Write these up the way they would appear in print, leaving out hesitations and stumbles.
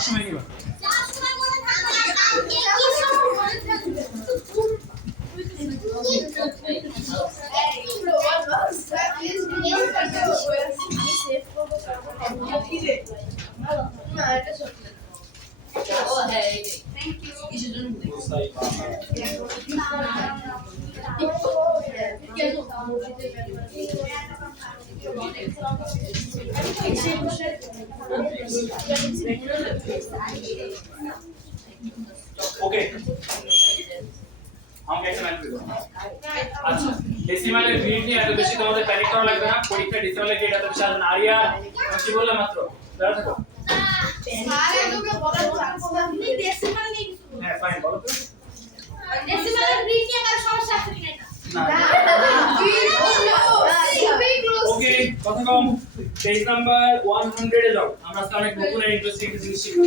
যাওয়ার সময় নিবা ওকে আমাকে একটা ম্যাথ দিও আচ্ছা ডেসিমালের গ্রেড নিয়ে এত বেশি তোমাদের প্যানিক করা লাগবে না পরীক্ষা ডেসিমালের গ্রেড এত বেশি আসবে না আরিয়া কি বললাম মাত্র দাঁড়া থাকো স্যার তোকে বলার চান্স আপনি ডেসিমাল নেই হ্যাঁ ফাইন বলো তো ডেসিমালের গ্রেড নিয়ে কার সমস্যা আছে কিনা না ওকে কথা কম পেজ নাম্বার 100 এ যাও আমরা আজকে অনেক নতুন আর ইন্টারেস্টিং জিনিস শিখব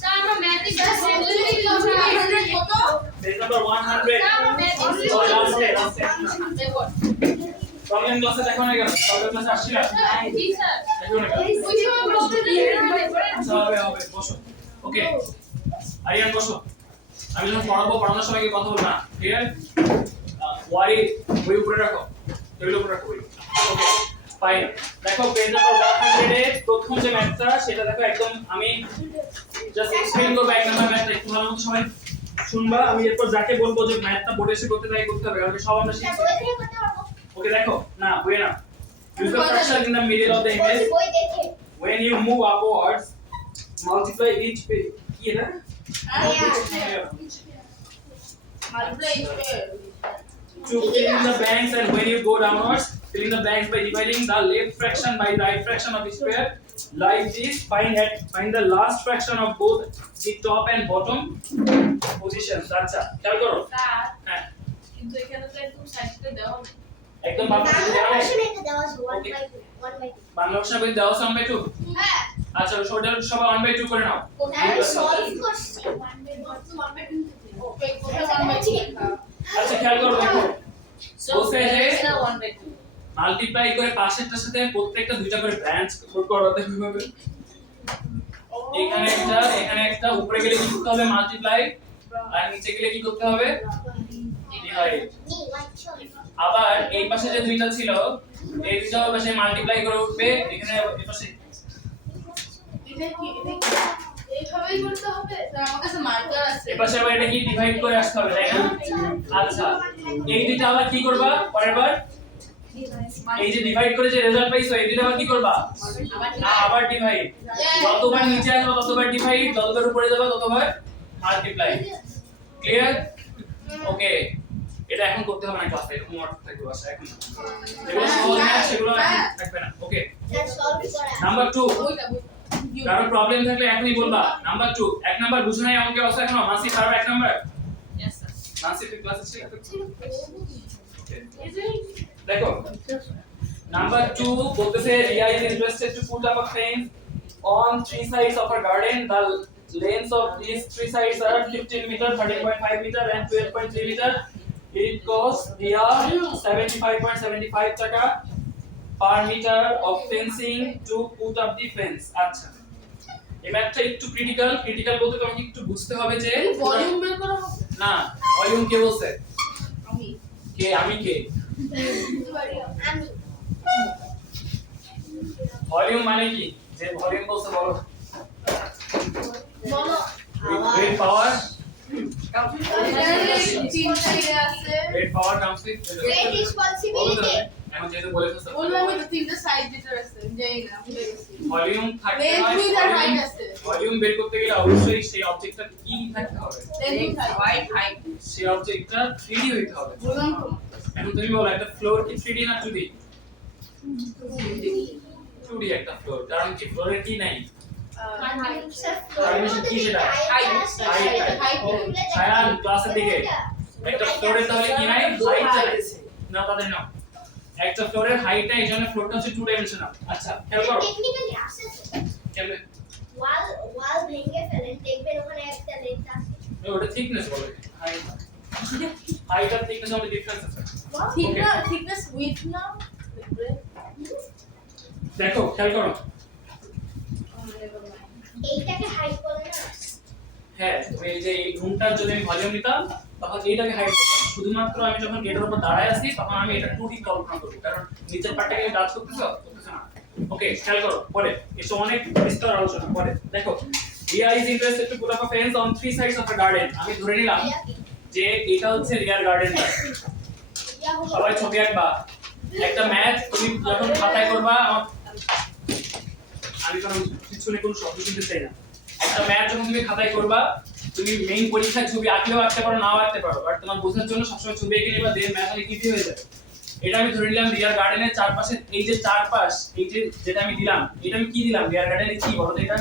স্যার আমরা ম্যাথমেটিক্স সেগুলি কত পেজ নাম্বার 100 লাস্টে প্রবলেম ক্লাসে দেখো না কেন প্রবলেম ক্লাসে আসছিল জি স্যার দেখো না কেন ওই সময় প্রবলেম হবে বসো ওকে আরিয়ান বসো আমি যখন পড়ানোর সময় কি কথা বলবো না ক্লিয়ার ওয়াই বই উপরে রাখো টেবিল উপরে রাখো ওকে ফাইন দেখো পেজ নাম্বার 100 এ প্রথম যে ম্যাথটা সেটা দেখো একদম আমি জাস্ট এক্সপ্লেইন করব এক নাম্বার ম্যাথটা একটু ভালো মতো সবাই শুনবা আমি এরপর যাকে বলবো যে ম্যাথটা বোর্ডে এসে করতে তাই করতে হবে কারণ সব আমরা শিখছি ওকে দেখো না বইয়ে না use the fraction in the middle of the image when you move upwards multiply each page কি এটা to fill in the blanks and when you go downwards fill in the blanks by dividing the left fraction by the right fraction of each pair like this find the last fraction of both the top and bottom positions আচ্ছা খেয়াল করো sir হ্যাঁ কিন্তু এখানে তো একদম সাইডে দেওয়া হবে একদম বাংলা ভাষা বই দাও সাম বাই 2 হ্যাঁ আচ্ছা ওটা সবাই 1/2 করে নাও আচ্ছা খেয়াল করো দেখো বলছে যে মাল্টিপ্লাই করে পাশেরটার সাথে প্রত্যেকটা দুইটা করে ব্রাঞ্চ করতে হবে এখানে একটা উপরে গেলে কি করতে হবে মাল্টিপ্লাই আর নিচে গেলে কি করতে হবে ডিভাইড আবার এই পাশে যে দুইটা ছিল এই দুইটা পাশে মাল্টিপ্লাই করে উঠবে এখানে এই পাশে এটা কি এইভাবেই করতে হবে স্যার আমার কাছে মার্কার আছে এই পাশে আবার এটা কি ডিভাইড করে আসতে হবে তাই না আচ্ছা এই দুইটা আবার কি করবা পরের বার এই যে ডিভাইড করে যে রেজাল্ট পাইছো এই দুইটা আবার কি করবা আবার ডিভাইড যতবার নিচে আসবে ততবার ডিভাইড যতবার উপরে যাবে ততবার মাল্টিপ্লাই ক্লিয়ার ওকে এটা এখন করতে হবে না ক্লাসে এরকম ওয়ার্ড থাকবে বাসায় এখন যেগুলো সহজ না সেগুলো থাকবে না ওকে নাম্বার 2 কারো প্রবলেম থাকলে এখনই বলবা নাম্বার 2 এক নাম্বার বুঝো নাই আমাকে অবস্থা এখনো মাসি পারবে এক নাম্বার यस স্যার মাসি ক্লাসে ছিল দেখো নাম্বার 2 বলতেছে Riya is interested to put up a fence on three sides of a garden the lengths of these three sides are 15 meter 13.5 meter and 12.3 meter it costs Ria 75.75 taka per meter of fencing to put up the fence আচ্ছা এই ম্যাথটা একটু critical বলতে তোমাকে একটু বুঝতে হবে যে ভলিউম বের করা হবে না ভলিউম কে বলছে আমি কে আমি ভলিউম মানে কি যে ভলিউম বলছে বলো বলো weight power তিনটা ইয়ে আছে weight power comes with Weight responsibility এখন যেহেতু বলে ফেলছো বললাম তো তিনটা সাইড যেটা আছে যাই না ভুলে গেছি ভলিউম থাকতে Length হয় with and height আছে ভলিউম বের করতে গেলে অবশ্যই সেই অবজেক্টটা কি থাকতে হবে লেন্থ হাইট হাইট সেই অবজেক্টটা 3D হইতে হবে বললাম তো এখন তুমি বলো একটা ফ্লোর কি 3D না 2D 2D একটা ফ্লোর কারণ কি ফ্লোরে কি নাই ডাইমেনশন কি সেটা হাইট ছায়ান ক্লাসের দিকে একটা ফ্লোরে তাহলে কি নাই হাইট আছে না তাদের নাও একটা ফ্লোরের হাইট নাই এজন্য ফ্লোরটা হচ্ছে 2 ডাইমেনশনাল আচ্ছা খেয়াল করো টেকনিক্যালি আছে কেমনে ওয়াল ভেঙে ফেলেন দেখবেন ওখানে একটা লেন্থ আছে ওটা থিকনেস বলে হাইট হাইট আর থিকনেস মধ্যে ডিফারেন্স আছে thickness width না দেখো খেয়াল করো এইটাকে হাইট তুমি এই যে এই রুমটার যদি আমি ভলিউম নিতাম তখন এইটাকে হাইড করতাম, শুধুমাত্র আমি যখন এটার উপর দাঁড়ায় আছি তখন আমি এটা 2D কল্পনা করব, কারণ নিচের পার্টটাকে টাচ করতেছো না। ওকে, খেয়াল করো পরে এসব অনেক বিস্তার আলোচনা পরে। দেখো Riya is interested to put up a fence on 3 sides of a garden. আমি ধরে নিলাম যে এটা হচ্ছে রিয়ার গার্ডেন। সবাই ছবি আঁকবা। একটা ম্যাথ তুমি যখন খাতায় করবা, আমি কারণ পিছনে কোনো শব্দ শুনতে চাই না। একটা ম্যাথ যখন তুমি খাতায় করবা, তুমি মেইন পরীক্ষায় ছবি আঁকলেও আঁকতে পারো, নাও আঁকতে পারো, বাট তোমার বোঝার জন্য সবসময় ছবি এঁকে নিবা, দেন ম্যাথ অনেক ইজি হয়ে যাবে। এটা আমি ধরে নিলাম রিয়ার গার্ডেনের চারপাশে এই যে চারপাশ, এই যে যেটা আমি দিলাম, এটা আমি কি দিলাম রিয়ার গার্ডেনে কি বলো তো এটা?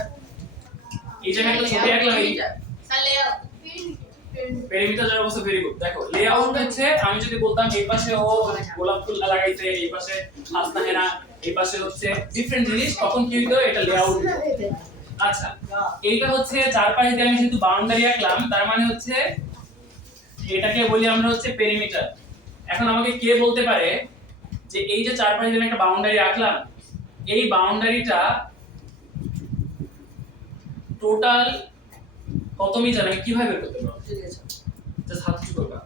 এই যে আমি একটা ছবি আঁকলাম, এই পেরিমিটার যার অবস্থা ভেরি গুড। দেখো লেআউট হচ্ছে, আমি যদি বলতাম এই পাশে ও গোলাপ ফুল লাগাইছে, এই পাশে হাসনা হেনা, এই পাশে হচ্ছে ডিফারেন্ট জিনিস, তখন কি হইতো? এটা লেআউট। আচ্ছা, এইটা হচ্ছে চারপাশে দিয়ে আমি যেহেতু বাউন্ডারি আঁকলাম, তার মানে হচ্ছে এটাকে বলি আমরা হচ্ছে পেরিমিটার। এখন আমাকে কে বলতে পারে যে এই যে চারপাশে দিয়ে আমি একটা বাউন্ডারি আঁকলাম, এই বাউন্ডারিটা টোটাল কত মিটার আমি কিভাবে বের করতে পারবো? জাস্ট হাত কি করবা?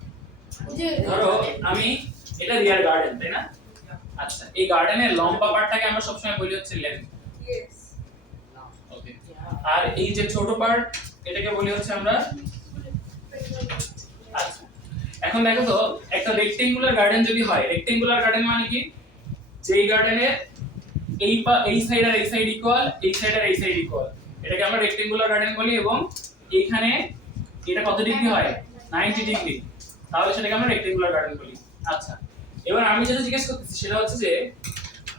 ধরো আমি এটা রিয়ার গার্ডেন, তাই না? আচ্ছা, এই গার্ডেনের লম্বা পার্টটাকে আমরা সবসময় বলি হচ্ছে লেন্থ। ওকে, আর এই যে ছোট পার্ট এটাকে বলি হচ্ছে আমরা। আচ্ছা, এখন দেখো তো একটা রেক্টেঙ্গুলার গার্ডেন যদি হয়, রেক্টেঙ্গুলার গার্ডেন মানে কি? যেই গার্ডেনের এই সাইড আর এই সাইড ইকুয়াল, এই সাইড আর এই সাইড ইকুয়াল, এটাকে আমরা রেক্টেঙ্গুলার গার্ডেন বলি। এবং এখানে এটা কত ডিগ্রি হয়? 90 ডিগ্রি, তাহলে সেটাকে আমরা রেক্টেঙ্গুলার গার্ডেন বলি। আচ্ছা, এবার আমি যেটা জিজ্ঞেস করতেছি সেটা হচ্ছে যে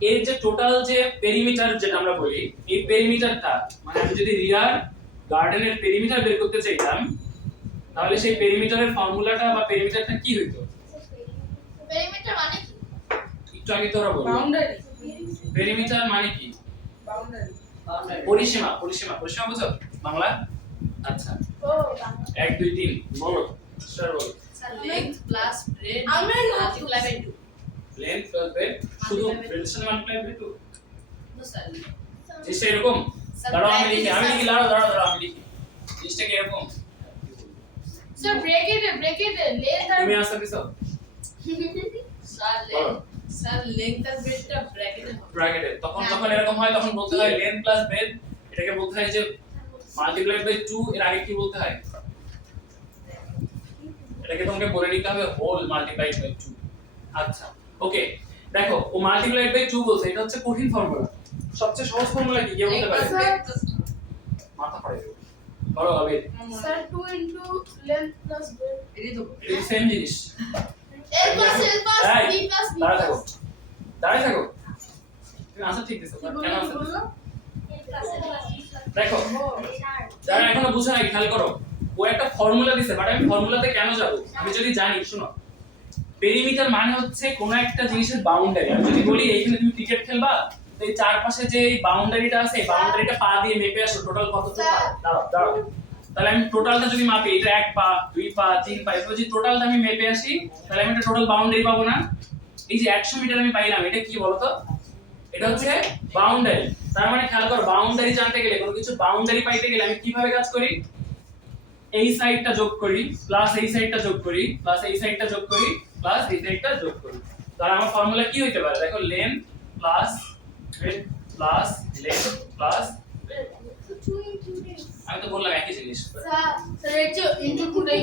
এর যে টোটাল যে পেরিমিটার যেটা আমরা বলি, এই পেরিমিটারটা মানে আমি যদি রিয়ার গার্ডেনের পেরিমিটার বের করতে চাইতাম, তাহলে সেই পেরিমিটারের ফর্মুলাটা বা পেরিমিটারটা কি হইতো? পেরিমিটার মানে কি? একটু আগে তোরা বল। বাউন্ডারি। পেরিমিটার মানে কি? বাউন্ডারি। পরিসীমা। পরিসীমা বুঝো বাংলা? আচ্ছা, 1 2 3 বলো, স্যার বলো। Length plus breadth multiply by 2। Length plus breadth, শুধু ব্রেডের সাথে মাল্টিপ্লাই বাই 2? নো স্যার, জিনিসটা এরকম? দাঁড়াও আমি লিখি, দাঁড়াও আমি লিখি। জিনিসটা কি এরকম? স্যার ব্র্যাকেটে লেন্থ আর তুমি আনসার দিছো? স্যার লেন্থ আর ব্রেডটা ব্র্যাকেটে হবে। ব্র্যাকেটে তখন এরকম হয়, তখন বলতে হয় লেন্থ প্লাস ব্রেড, এটাকে বলতে হয় যে মাল্টিপ্লাইড বাই 2। এর আগে কি বলতে হয়? এটাকে তোমাকে বলে নিতে হবে হোল মাল্টিপ্লাইড বাই 2। আচ্ছা, ওকে, দেখো ও মাল্টিপ্লাইড বাই 2 বলছে, এটা হচ্ছে কঠিন ফর্মুলা। সবচেয়ে সহজ ফর্মুলা কি কে বলতে পারে? মাথা পড়ে যাবে। বলো Abir. Sir 2 into length plus breadth এটাই তো। এটা সেম জিনিস। a plus b plus b দাঁড়ায় থাকো। তুমি আনসার ঠিক দিছো, কেন আনসার দিছো? দেখো যারা এখনো বুঝে নাই, খেয়াল করো, ও একটা ফর্মুলা দিছে, বাট আমি ফর্মুলাতে কেন যাব? আমি যদি জানি, শুনো, পেরিমিটার মানে হচ্ছে কোন একটা জিনিসের বাউন্ডারি। আমি যদি বলি এইখানে তুমি ক্রিকেট খেলবা, তো এই চারপাশে যে এই বাউন্ডারিটা আছে, এই বাউন্ডারিটা পা দিয়ে মেপে আসো টোটাল কতটুকু পা। দাঁড়াও, তাহলে আমি টোটালটা যদি মাপি, এটা 1 পা 2 পা 3 পা, এভাবে যদি টোটালটা আমি মেপে আসি, তাহলে আমি একটা টোটাল বাউন্ডারি পাবো না? এই যে 100 মিটার আমি পাইলাম, এটা কি বলতো? এটা হচ্ছে বাউন্ডারি। তার মানে খেয়াল করো, বাউন্ডারি জানতে গেলে, কোনো কিছু বাউন্ডারি পাইতে গেলে আমি কিভাবে কাজ করি? এই সাইডটা যোগ করি প্লাস এই সাইডটা যোগ করি প্লাস এই সাইডটা যোগ করি প্লাস এই সাইডটা যোগ করি। তাহলে আমার ফর্মুলা কি হইতে পারে? দেখো, length plus bread plus length plus bread. আমি তো বললাম একই জিনিস। স্যার এটা ইনটু 2 টাই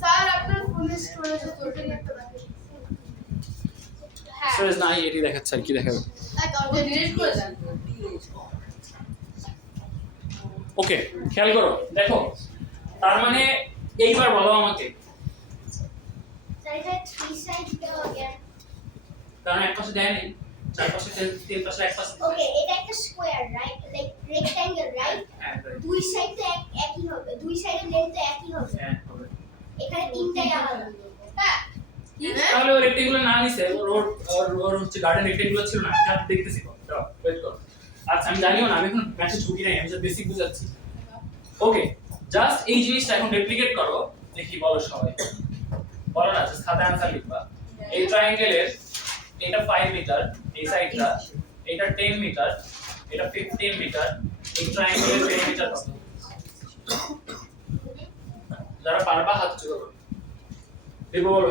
স্যার আপনার ফোনে স্টোরেজে টোটাল একটা বাকি। হ্যাঁ স্টোরেজ নাই, এটি দেখাচ্ছে আর কি দেখাবে। অ্যাকাউন্টে ডিলিট করে দেন। ওকে, খেয়াল করো, দেখো, তার মানে এইবার বলো আমাকে, three sides দেওয়া again. কারণ এক পাশে দেয় নাই, চার পাশে তিন পাশে এক পাশে। Okay, এটা একটা square, right? Like rectangle, right? হ্যাঁ, দুই সাইড তো একই হবে, দুই সাইডের লেন্থ একই হবে। হ্যাঁ হবে। এখানে তিনটাই আলাদা। হ্যাঁ, তাহলে ও রেক্টেঙ্গুলার না নিছে, ওর হচ্ছে গার্ডেন রেক্টেঙ্গুলার ছিল না, এটা দেখতেছি। দাও, ওয়েট করো। আচ্ছা, আমি জানিও না, আমি এখন ম্যাচে ঢুকি নাই, আমি জাস্ট বেসিক বুঝাচ্ছি। ওকে, জাস্ট এই জিনিসটা এখন রেপ্লিকেট করো, দেখি বলো সবাই। বলো না, জাস্ট খাতায় আনসার লিখবা। এই ট্রায়াঙ্গেলের এটা 5 মিটার, এই সাইডটা, এটা 10 মিটার, এটা 15 মিটার, এই ট্রায়াঙ্গেলের পেরিমিটার কত? যারা পারবা হাত উঁচু করো। দেবো বলো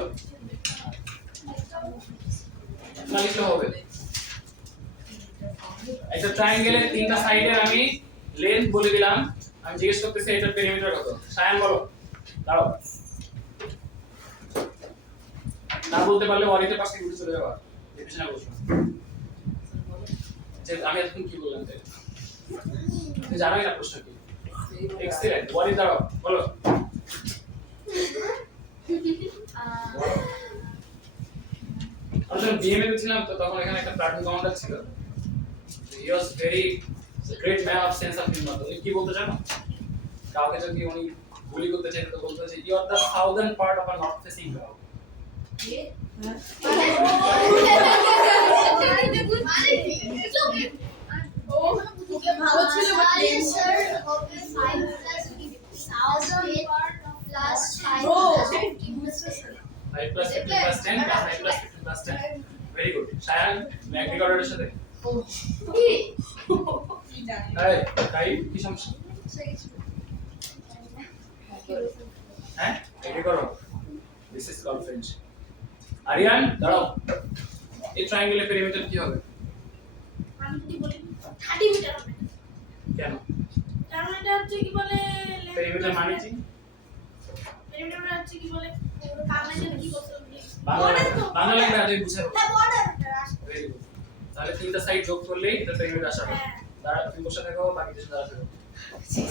না লিখলে হবে। একটা ট্রায়াঙ্গেলের তিনটা সাইডের আমি লেন্থ বলে দিলাম, আমি জিজ্ঞেস করতেছি এটার পেরিমিটার কত। সায়ান বলো, দাঁড়াও। না বলতে পারলে ওয়ারিতে পাশ থেকে উঠে চলে যাবা, পিছনে বসো। যে আমি এখন কি বললাম তাই তুমি জানোই না প্রশ্ন কি। এক্সিলেন্ট, ওয়ারি দাঁড়াও বলো। আসলে বিএমএ তে ছিলাম তো তখন এখানে একটা প্ল্যাটফর্ম কমান্ডার ছিল। He was very great man of sense of humour. উনি কি বলতে জানো, কাউকে যদি উনি গুলি করতে চাইতেন তো বলতো যে you are the southern part of a north facing cloud. ভালো ছিল but Answer of the 5 plus 50,000 plus 5 Bro. plus 50 plus 5 plus 50 plus 10 plus 5 plus 50 plus 10 very good. Sayan ম্যাক রেকর্ডারের সাথে এই তাই কি সমস্যা হ্যাঁ এটা করো। This is called French. Aryan দাঁড়াও, এই ট্রায়াঙ্গেলের পেরিমিটার কি হবে? আমি যদি বলি 30 মিটার হবে, কেন কারণ এটা হচ্ছে কি বলে পেরিমিটার মানে কি? পেরিমিটার হচ্ছে কি বলে বাংলাদেশে কি বলতে বলি বাংলা লেখা তুই বুঝাও। হ্যাঁ বর্ডার ভেরি গুড। তাহলে তিনটা সাইড যোগ করলেই এটা পেরিমিটার আসবে। হ্যাঁ। দাঁড়া তুমি বসে থাকো, বাকি কিছু দাঁড়া থাকো।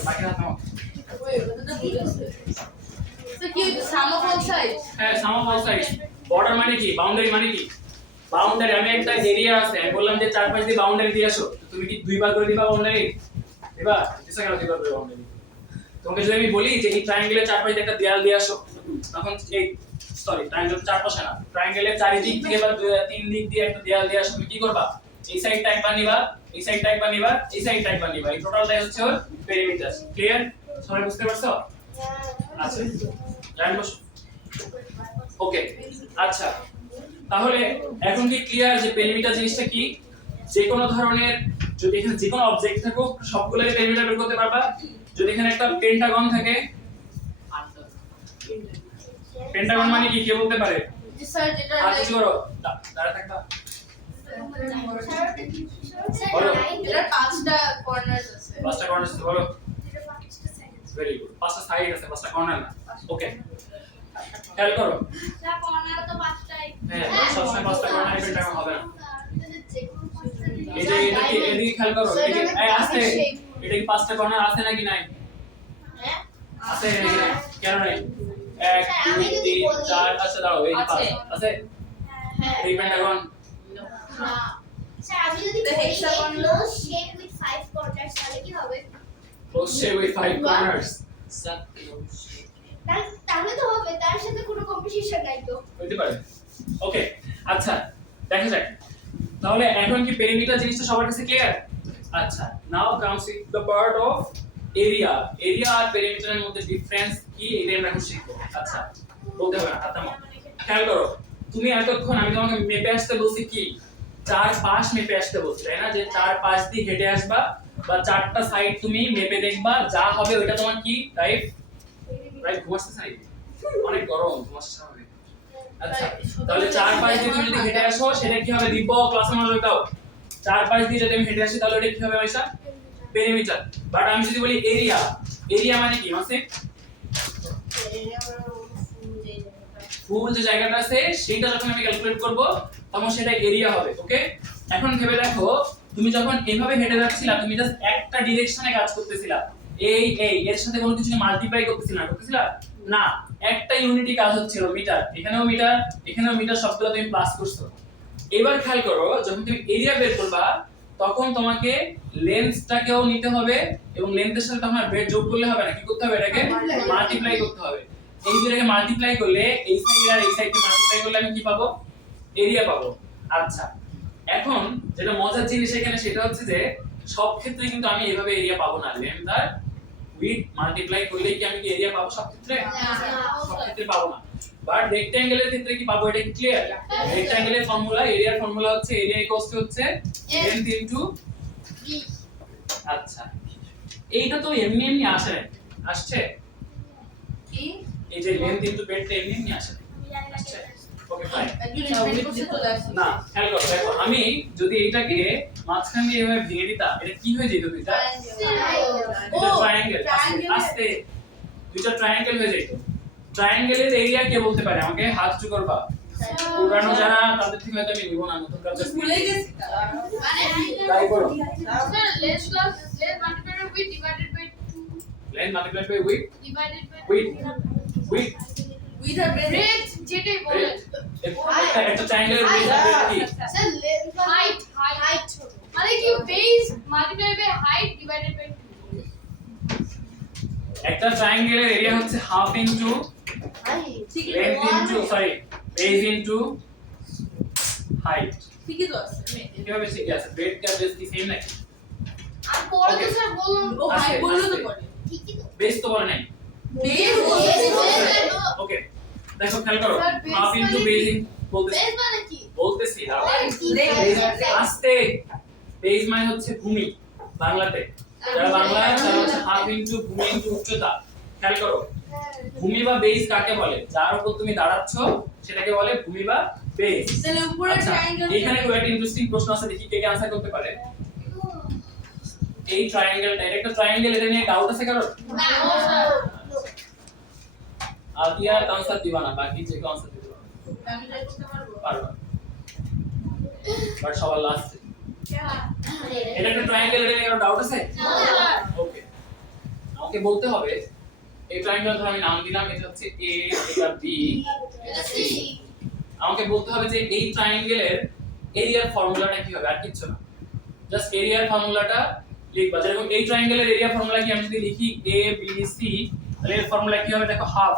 বাকি হাত নাও। কি সাম অফ অল সাইড? হ্যাঁ সাম অফ অল সাইডস। বর্ডার মানে কি? বাউন্ডারি মানে কি? বাউন্ডারি আমি একটা এরিয়া আছে, আমি বললাম যে চার পাশ দিয়ে বাউন্ডারি দিয়ে আসো, তো তুমি কি দুইবার করে দিবা বাউন্ডারি? দিবা? দিছো কেন দুইবার করে বাউন্ডারি? তোমাকে যদি আমি বলি যে এই ট্রায়াঙ্গেলের চার পাশে একটা দেয়াল দিয়ে আসো, তখন এই সরি ট্রায়াঙ্গেলের চার পাশে না, ট্রায়াঙ্গেলের চারিদিক থেকে বা তিন দিক দিয়ে একটা দেয়াল দিয়ে আসো, তুমি কি করবা? এই সাইডটা একবার নিবা, এই সাইডটা একবার নিবা, এই সাইডটা একবার নিবা, এই টোটালটাই হচ্ছে ওর পেরিমিটার। ক্লিয়ার? সবাই বুঝতে পারছো? আচ্ছা জান বসো। ওকে আচ্ছা, তাহলে এখন কি ক্লিয়ার যে পেরিমিটার জিনিসটা কি? যে কোনো ধরনের যদি এখানে যে কোনো অবজেক্ট থাকুক সবগুলোরই পেরিমিটার বের করতে পারবা। যদি এখানে একটা পেন্টাগন থাকে, পেন্টাগন মানে কি কে বলতে পারে? জি স্যার, যেটা হাত উঁচু করো, দাঁড়া থাকবা। বলো। এটার 5টা কর্নারস আছে। পাঁচটা কর্নার আছে বলো। ভেরি গুড, পাঁচটা সাইড আছে, পাঁচটা কর্নার না। ওকে খেয়াল করো। যা কর্নার তো পাঁচটাই হ্যাঁ সবসময় পাঁচটা কর্নারে পেন্টাগন হবে না। এই যে এটা কি এদিকে খেয়াল করো, এই যে এই আছে, এটা কি পাঁচটা কর্নার আছে নাকি নাই? হ্যাঁ আছে নাকি নাই? কেন নাই? 1 2 3 4 আচ্ছা দাও, এই পাঁচ আছে। হ্যাঁ এই পেন্টাগন না স্যার আমি যদি The বলি hexagon close shape with 5 corners তাহলে কি হবে? ক্লোজ শেপ উইথ 5 কর্নার্স তাহলে তো হবে, তার সাথে কোনো কম্পিটিশন নাই তো। হইতে পারে। ওকে আচ্ছা দেখা যাক, তাহলে এখন কি পেরিমিটার জিনিসটা সবার কাছে ক্লিয়ার? আচ্ছা now comes with the part of area. Area আর পেরিমিটারের মধ্যে ডিফারেন্স কি এটা আমরা এখন শিখবো। আচ্ছা বলতে হবে না, হাত নামাও। খেয়াল করো, তুমি এতক্ষণ আমি তোমাকে মেপে আসতে বলছি কি, চার পাশ মেপে আসতে বলছি তাই না, যে চার পাশ দিয়ে হেঁটে আসবা বা চারটা সাইড তুমি মেপে দেখবা, যা হবে ওইটা তোমার কি রাইট? রাইট ঘুমাচ্ছে সাইড অনেক গরম ঘুমাচ্ছে সামনে। আচ্ছা তাহলে চার পাশ দিয়ে তুমি যদি হেঁটে আসো সেটা কি হবে? দিব্য ক্লাসে মনোযোগ দাও। চার পাশ দিয়ে যদি আমি হেঁটে আসি তাহলে ওটা কি হবে ভাইসা? পেরিমিটার। বাট আমি যদি বলি এরিয়া, এরিয়া মানে কি মাসে? ফুল যে জায়গাটা আছে সেইটা যখন আমি ক্যালকুলেট করব তখন সেটা এরিয়া হবে। ওকে এখন ভেবে দেখো, তুমি যখন এভাবে হেঁটে যাচ্ছিলা তুমি জাস্ট একটা ডিরেকশনে কাজ করতেছিলা, এই এর সাথে কোনো কিছু মাল্টিপ্লাই করতেছিলা না, একটা ইউনিটই কাজ হচ্ছিল, মিটার, এখানেও মিটার এখানেও মিটার, সবগুলো তুমি প্লাস করছো। এবার খেয়াল করো, যখন তুমি এরিয়া বের করবা তখন তোমাকে লেন্থটাকেও নিতে হবে এবং লেন্থের সাথে তোমার ব্রেড যোগ করলে হবে না, কি করতে হবে? এটাকে মাল্টিপ্লাই করতে হবে। এই দুটোকে মাল্টিপ্লাই করলে এই সাইড আর এই সাইডকে মাল্টিপ্লাই করলে আমি কি পাবো? এরিয়া পাবো। আচ্ছা এখন যেটা মজার জিনিস এখানে সেটা হচ্ছে যে সব ক্ষেত্রে কিন্তু আমি এইভাবে এরিয়া পাবো না, লেন্থ আর উইডথ মাল্টিপ্লাই করলে কি আমি কি এরিয়া পাবো সব ক্ষেত্রে? সব ক্ষেত্রে পাবো না। বাট রেক্ট্যাঙ্গেলের ক্ষেত্রে কি পাবো? এটা কি ক্লিয়ার? রেক্ট্যাঙ্গেলের ফর্মুলা, এরিয়ার ফর্মুলা হচ্ছে এরিয়া ইকুয়ালস টু হচ্ছে লেন্থ ইনটু আচ্ছা এইটা তো এমনি এমনি আসে না, আসছে কি এই যে লেন্থ ইনটু বেডটা এমনি নিয়ে আসে আচ্ছা ওকে ফাইন একজন ইনভাইট করছে চলে আসি না খেয়াল করো দেখো আমি যদি এইটাকে মাঝখান দিয়ে এভাবে ভেঙে দিতাম এটা কি হয়ে যেত দুইটা দুইটা ট্রায়াঙ্গেল আস্তে দুইটা ট্রায়াঙ্গেল হয়ে যেত ট্রায়াঙ্গেলের এরিয়া কে বলতে পারে আমাকে হাত উঁচু করবা পুরানো যারা তাদের থেকে হয়তো আমি নিব না নতুন কাজ ভুলে গেছি ট্রাই করো Sir, let's plus let's multiply with divided by 2 length multiply by with divided by with with with আর ব্রেথ breadth যেটাই বলে একটা ট্রায়াঙ্গেলের উইথ কি স্যার লেন্থ height হাইট মানে কি base multiply by height divided by 2 একটা ট্রায়াঙ্গেলের এরিয়া হচ্ছে হাফ ইনটু ঠিক length into sorry base into height ঠিকই তো আছে কিভাবে শিখে আছে ব্রেড কা বেস কি সেম নাকি আর পরে তো Okay. স্যার বললাম ও হাই আস্তে, বললো তো আস্তে। পড়ে ঠিকই তো বেস তো বলে নাই বেস ওকে দেখো খেয়াল করো Sir, base হাফ ইনটু মানে বেস ইন বলতেছি বেস মানে কি বলতেছি দাও Base. আস্তে বেস মানে হচ্ছে ভূমি বাংলাতে যারা বাংলা তারা হচ্ছে হাফ ইনটু ভূমি ইনটু উচ্চতা খেয়াল করো ভূমি বা বেস কাকে বলে যার উপর তুমি দাঁড়াচ্ছ সেটাকে বলে ভূমি বা বেস তাহলে উপরে আচ্ছা ট্রায়াঙ্গেল এখানে খুব একটা ইন্টারেস্টিং প্রশ্ন আছে দেখি কে কে आंसर করতে পারে এই ট্রায়াঙ্গেলটা এটা একটা ট্রায়াঙ্গেল এটা নিয়ে ডাউট আছে কারোর না আদিয়া आंसर দিবা না বাকি যে কেউ आंसर দিতে আমি ট্রাই করতে পারবো পারবা বাট সবার লাস্ট এটা একটা ট্রায়াঙ্গেল এটা নিয়ে কারো ডাউট আছে ওকে আমাকে বলতে হবে এই ট্রায়াঙ্গেল ধর আমি নাম দিলাম এটা হচ্ছে এ এটা বি এটা সি আমাকে বলতে হবে যে এই ট্রায়াঙ্গেলের এরিয়ার ফর্মুলাটা কি হবে আর কিচ্ছু না জাস্ট এরিয়ার ফর্মুলাটা লিখবা যেরকম এই ট্রায়াঙ্গেলের এরিয়া ফর্মুলা কি আমি যদি লিখি এ বি সি তাহলে এর ফর্মুলা কি হবে দেখো হাফ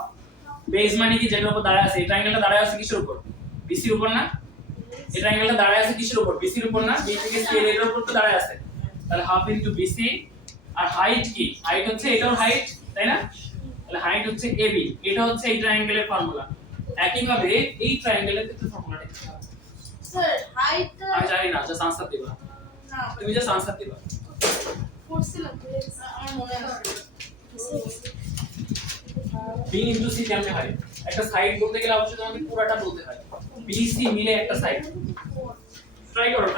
বেস মানে কি যেটার উপর দাঁড়ায় আছে এই ট্রায়াঙ্গেলটা দাঁড়ায় আছে কিসের উপর বিসির উপর না এই ট্রায়াঙ্গেলটা দাঁড়ায় আছে কিসের উপর বিসির উপর না বি থেকে সি এর উপর তো দাঁড়ায় আছে তাহলে হাফ ইনটু বিসি আর হাইট কি হাইট হচ্ছে এটার হাইট তাই না তাহলে হাইট হচ্ছে এবি এটা হচ্ছে এই ট্রায়াঙ্গেলের ফর্মুলা একই ভাবে এই ট্রায়াঙ্গেলের ক্ষেত্রে ফর্মুলাটা কি হবে স্যার হাইটটা আমি জানি না জাস্ট आंसर দিবা না তুমি জাস্ট आंसर দিবা পড়ছিলাম আমার মনে আছে বি ইনটু সি কেমনে হয় একটা সাইড বলতে গেলে অবশ্যই তোমাকে পুরোটা বলতে হয় বি সি মিলে একটা সাইড ট্রাই করো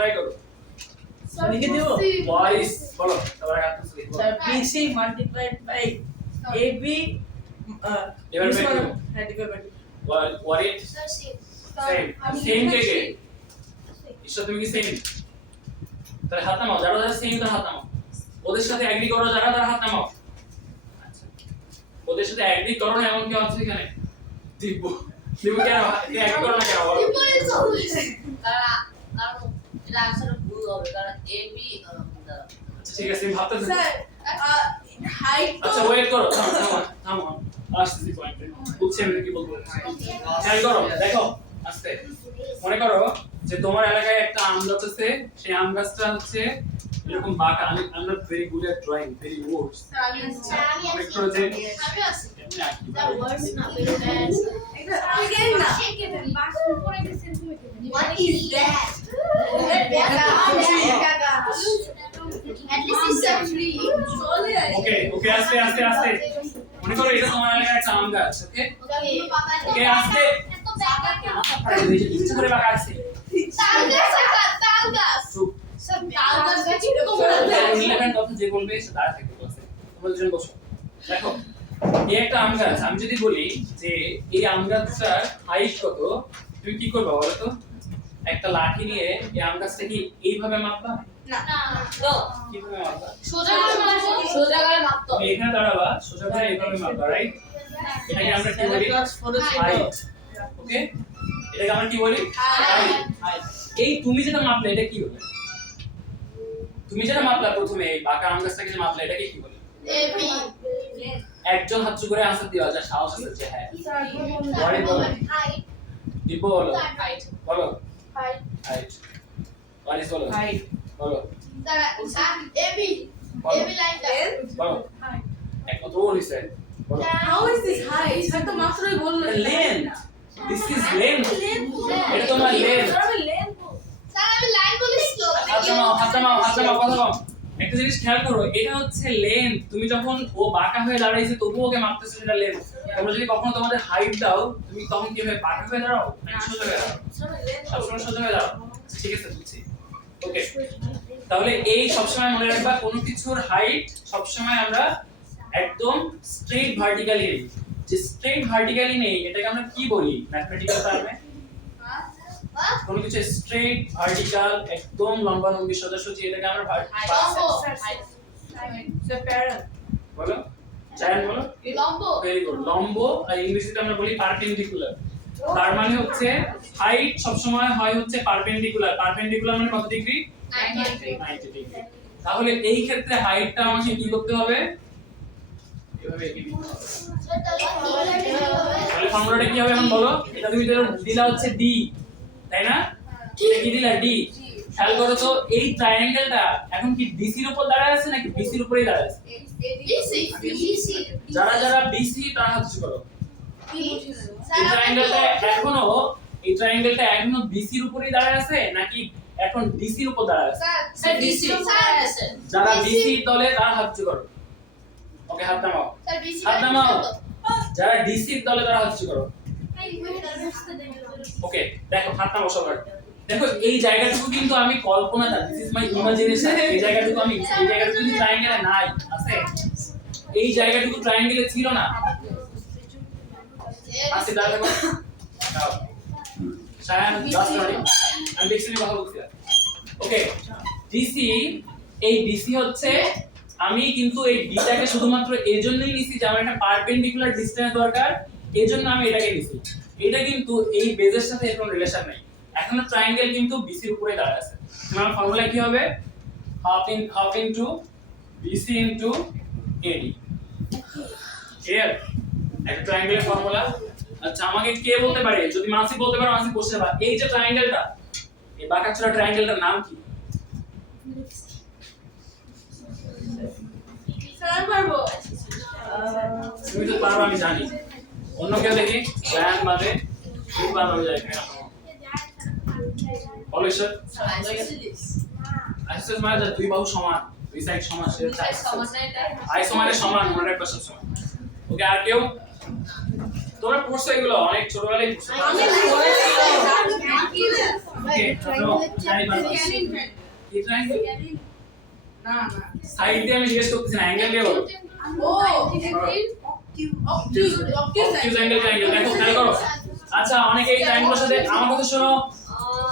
লিখে দেবো ওয়াইস বলো তারপর হাত তুলে লিখো BC multiplied by AB Divided by two. divided by two. what it sir C same কে কে ঈশ্বর তুমি কি সেম তাহলে হাত নামাও যারা যারা সেম তারা হাত নামাও ওদের সাথে এগ্রি করো যারা তারা হাত নামাও আচ্ছা ওদের সাথে এগ্রি করো না এমন কি আছে এখানে দিব দিব কেন এগ্রি করো না কেন বলো কারণ এটা আনসার ভুল হবে কারণ এ বি আচ্ছা ঠিক আছে ভাবতে থাকো স্যার হাইট আচ্ছা ওয়েট করো থামো আসছি পয়েন্টে বুঝছি আমি কি বলবো খেয়াল করো দেখো আস্তে মনে করো যে তোমার এলাকায় একটা আম গাছ আছে সেই আম গাছটা হচ্ছে এরকম বাঁকা আমি আমরা very good at drawing very words আমি মনে করো যে আমি আছি এমনি আঁকি দ্য ওয়ার্ডস না বেরো দ্যাটস এটা again না শেখে দেন বাস উপরে একটা centimetre what is that at least it's a tree চলে আসে ওকে ওকে আস্তে আস্তে আস্তে মনে করো এটা তোমার এলাকায় একটা আম গাছ ওকে ওকে আস্তে ইচ্ছা করে বাঁকা আছে তাল গাছ চুপ তাল গাছ এরকম ইলেভেন কথা যে বলবে সে দাঁড়া থাকবে ক্লাসে তোমরা দুজন বসো দেখো এই একটা আম গাছ আমি যদি বলি যে এই আম গাছটার হাইট কত তুমি কি করবে বলো তো একটা লাঠি নিয়ে এই আম গাছটাকে এইভাবে মাপবা কিভাবে মাপবা সোজা করে মাপবো সোজা করে মাপতো তুমি এখানে দাঁড়াবা সোজা করে এইভাবে মাপবা রাইট এটাকে আমরা কি বলি Class 4 এ ছিল। হাইট ওকে এটাকে আমরা কি বলি হাইট এই তুমি যেটা মাপলে এটা কি হলো তুমি যেটা মাপলা প্রথমে এই বাঁকা আম গাছটাকে যে মাপলে এটাকে কি বলে এবি একজন হাত করে आंसर দিও যা সাহস আছে যে হ্যাঁ বড় বলো হাইট দিব বলো হাইট বলো হাইট হাইট ওয়ারিস বলো Height. বলো তারা এবি এবি লাইনটা বলো এক কত হইছে বলো how is this height sir তো মাত্রই বললো লেন্থ দিস ইজ লেন্থ এটা তোমার লেন্থ স্যার আমি লাইন বলেছি হাত নামাও কথা কম একটা জিনিস খেয়াল করো এটা হচ্ছে লেন্থ তুমি যখন ও বাঁকা হয়ে দাঁড়াইছে তবুও ওকে মাপতেছো এটা লেন্থ তোমরা যদি কখনো তোমাদের হাইট দাও তুমি তখন কিভাবে বাঁকা হয়ে দাঁড়াও নাকি সোজা হয়ে দাঁড়াও? সবসময় সোজা হয়ে দাঁড়াও। ঠিক আছে বুঝছি। ওকে, তাহলে এই সবসময় মনে রাখবা কোনো কিছুর হাইট সবসময় আমরা একদম স্ট্রেট ভার্টিক্যালি নেই। যে স্ট্রেট ভার্টিক্যালি নেই এটাকে আমরা কি বলি ম্যাথমেটিক্যাল টার্মে? কোনো কিছু স্ট্রেট ভার্টিক্যাল একদম লম্বালম্বি সোজাসুজি এটাকে আমরা বলো জায়ান বলো লম্ব ভেরি গুড। লম্ব আর ইংরেজিতে আমরা বলি পারপেন্ডিকুলার। তার মানে হচ্ছে হাইট সব সময় হয় হচ্ছে পারপেন্ডিকুলার। পারপেন্ডিকুলার মানে কত ডিগ্রি? 90 ডিগ্রি। তাহলে এই ক্ষেত্রে হাইটটা আমাকে কি করতে হবে? এভাবে এগিয়ে দিতে হবে। তাহলে ফর্মুলাটা কি হবে এখন বলো? এটা তুমি দিলা হচ্ছে ডি, তাই না? এটা কি দিলা ডি? খেয়াল করো তো এই ট্রায়াঙ্গেলটা এখন কি ডিসির উপর দাঁড়ায় আছে নাকি বিসির উপরেই দাঁড়ায় আছে? যারা যারা বিসি তারা হাত উঁচু করো। এই ট্রায়াঙ্গেলটা এখনো বিসির উপরেই দাঁড়ায় আছে নাকি এখন ডিসির উপর দাঁড়ায় আছে? স্যার ডিসি যারা বিসি দলে তারা হাত উঁচু করো। ওকে, হাত নামাও। হাত নামাও। যারা ডিসি দলে তারা হাত উঁচু করো। ওকে, দেখো হাত নামাও সবার। দেখো এই জায়গাটুকু কিন্তু আমি কল্পনা না, দিস ইজ মাই ইমাজিনেশন। এই জায়গাটুকু ট্রায়াঙ্গেলে নাই আছে। এই জায়গাটুকু ট্রায়াঙ্গেলে ছিল না। আছে তাহলে দেখো নাও শায়ান জাস্ট রাইট। আমি দেখছি কথা বলছি। ওকে, ডিসি এই ডিসি হচ্ছে আমি কিন্তু এই ডিটাকে শুধুমাত্র এজন্যই নিছি যে আমার একটা পারপেন্ডিকুলার ডিসটেন্স দরকার, এজন্য আমি এটাকে নিছি। এটা কিন্তু এই বেজের সাথে এর কোনো রিলেশন নাই। এখনো ট্রায়াঙ্গেল কিন্তু বিসির উপরে দাঁড়ায় আছে। তোমার ফর্মুলা কি হবে? Half into BC into AD. Clear? একটা ট্রায়াঙ্গেলের ফর্মুলা। আচ্ছা, আমাকে কে বলতে পারে? যদি মাসি বলতে পারো মাসি বসে বা এই যে ট্রায়াঙ্গেলটা, এই বাঁকাচোরা ট্রায়াঙ্গেলটার নাম কি? স্যার পারবো। তুমি তো পারো আমি জানি। অন্য কেউ দেখি জায়ান বাদে তুমি পারো আমি জানি না। বলো স্যার। আইসোস মানে দুই বাহু সমান, দুই সাইড সমান, সেটা আইসোমারের সমান, মনে রাখবা সব সময়। ওকে, আর কেউ? তোমরা পড়ছো এগুলো অনেক ছোটবেলায় পড়ছো। আমি ওকে, জানি পারো। কি ট্রায়াঙ্গেল? না না সাইড দিয়ে আমি জিজ্ঞেস করতেছি না, অ্যাঙ্গেল দিয়ে বলো। ও অবটিউজ অ্যাঙ্গেল ট্রায়াঙ্গেল দেখো খেয়াল করো। আচ্ছা, অনেকে এই ট্রায়াঙ্গেলের সাথে আমার কথা শোনো,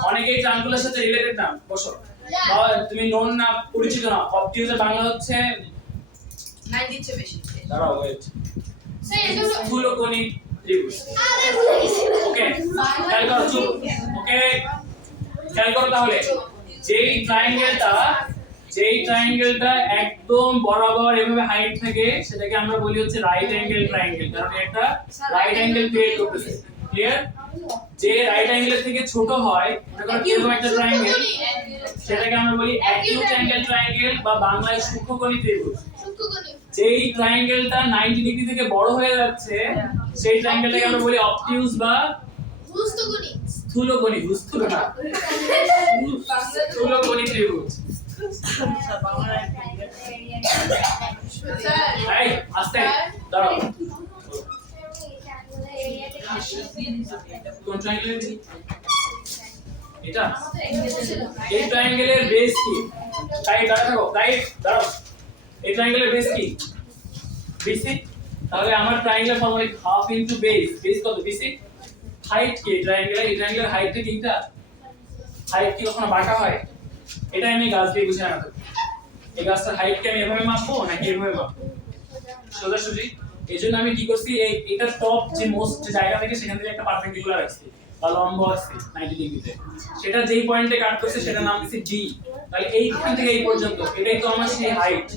অনেকে এই ট্রায়াঙ্গেলের সাথে রিলেটেড না। বসো। তুমি নোন না, পরিচিত না। অবটিউজের বাংলা হচ্ছে 90 চেয়ে বেশি। দাঁড়াও ওয়েট। স্যার এটা স্থূলকোণী ত্রিভুজ। ওকে, খেয়াল করো চুপ। ওকে, খেয়াল করো তাহলে যেই ট্রায়াঙ্গেলটা একদম বরাবর এভাবে হাইট থাকে সেটাকে আমরা বলি হচ্ছে রাইট অ্যাঙ্গেল ট্রায়াঙ্গেল, কারণ এটা রাইট অ্যাঙ্গেল ক্রিয়েট করতেছে। ক্লিয়ার? যে রাইট অ্যাঙ্গেলের থেকে ছোট হয় তখন এরকম একটা ট্রায়াঙ্গেল, সেটাকে আমরা বলি অ্যাকিউট অ্যাঙ্গেল ট্রায়াঙ্গেল বা বাংলায় সূক্ষ্মকোণী ত্রিভুজ। যেই ট্রায়াঙ্গেলটা 90 ডিগ্রি থেকে বড় হয়ে যাচ্ছে সেই ট্রায়াঙ্গেলটাকে আমরা বলি অবটিউজ বা স্থূলকোণী। স্থূল না, স্থূলকোণী ত্রিভুজ। এই আস্তে দাঁড়াও। কোন ট্রায়াঙ্গেলের? এটা এই ট্রায়াঙ্গেলের বেস কি? তাই দাঁড়াও, এই ট্রায়াঙ্গেলের বেস কি? বিসি। তাহলে আমার ট্রায়াঙ্গেলের formula half into base. Base কত? বিসি। হাইট কি এই ট্রায়াঙ্গেলের হাইট কি? এটা হাইট কি কখনো বাঁকা হয়? এটা আমি গাছ দিয়ে বুঝে না। এই গাছটার হাইট কি আমি এভাবে মাপবো নাকি এভাবে মাপবো? সোজাসুজি। এইজন্য আমি কি করছি, এটা টপ যে মোস্ট জায়গা থেকে সেখান থেকে একটা পারপেন্ডিকুলার আছে বা লম্ব আছে 90 ডিগ্রিতে, সেটা যেই পয়েন্টে কাট করছে সেটা নাম দিছি ডি। তাহলে এইখান থেকে এই পর্যন্ত এটাই তো আমার সেই হাইট।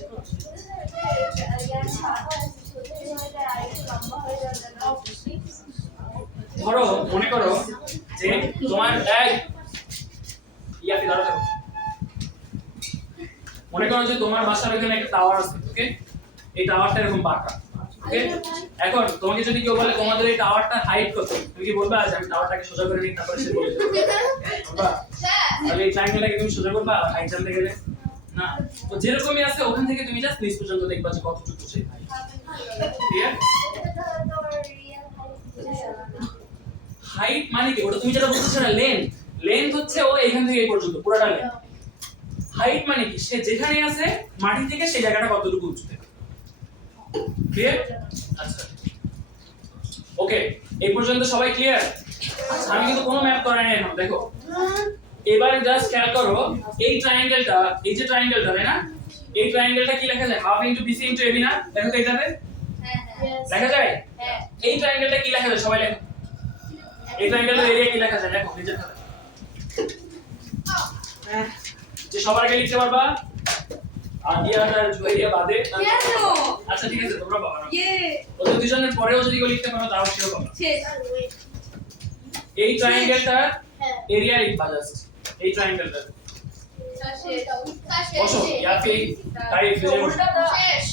ধরো মনে করো যে তোমার মনে করো যে তোমার বাসার এখানে একটা টাওয়ার আছে। ওকে, এই টাওয়ারটা এরকম বাঁকা। ওকে, এখন তোমাকে যদি কেউ বলে তোমাদের এই টাওয়ারটা হাইট কত, তুমি কি বলবা যে আমি টাওয়ারটাকে সোজা করে নিই তারপরে সে বলে দেবে? তাহলে এই ট্রায়াঙ্গেলটাকে তুমি সোজা করবা হাইট জানতে গেলে না? তো যেরকমই আছে ওখান থেকে তুমি জাস্ট নিচ পর্যন্ত দেখবা যে কতটুকু সেই হাইট। ক্লিয়ার? হাইট মানে কি ওটা তুমি যেটা বলছো না লেন্থ হচ্ছে ও এখান থেকে এই পর্যন্ত পুরোটা লেন্থ হাইট মানে কি সে যেখানে আছে মাটি থেকে সেই জায়গাটা কতটুকু উঁচুতে ক্লিয়ার আচ্ছা ওকে এই পর্যন্ত সবাই ক্লিয়ার আচ্ছা আমি কিন্তু কোনো ম্যাপ করাই নাই এখন দেখো এবারে জাস্ট খেয়াল করো এই ট্রায়াঙ্গেলটা এই যে ট্রায়াঙ্গেলটা তাই না এই ট্রায়াঙ্গেলটা কি লেখা যায় half into BC into AB না দেখো তো এটাতে লেখা যায় এই ট্রায়াঙ্গেলটা কি লেখা যায় সবাই লেখো এই ট্রায়াঙ্গেলটার এরিয়া কি লেখা যায় দেখো নিচে খাতা যে সবার আগে লিখতে পারবা আদিয়া আর জুয়াইয়া বাদে আচ্ছা ঠিক আছে তোমরা বাবা ওদের দুজনের পরেও যদি কেউ লিখতে পারো তাও সেও পাবা এই ট্রায়াঙ্গেলটা এরিয়া লিখবা জাস্ট এই ট্রায়াঙ্গেলটা বসো ইয়াতে তাই শেষ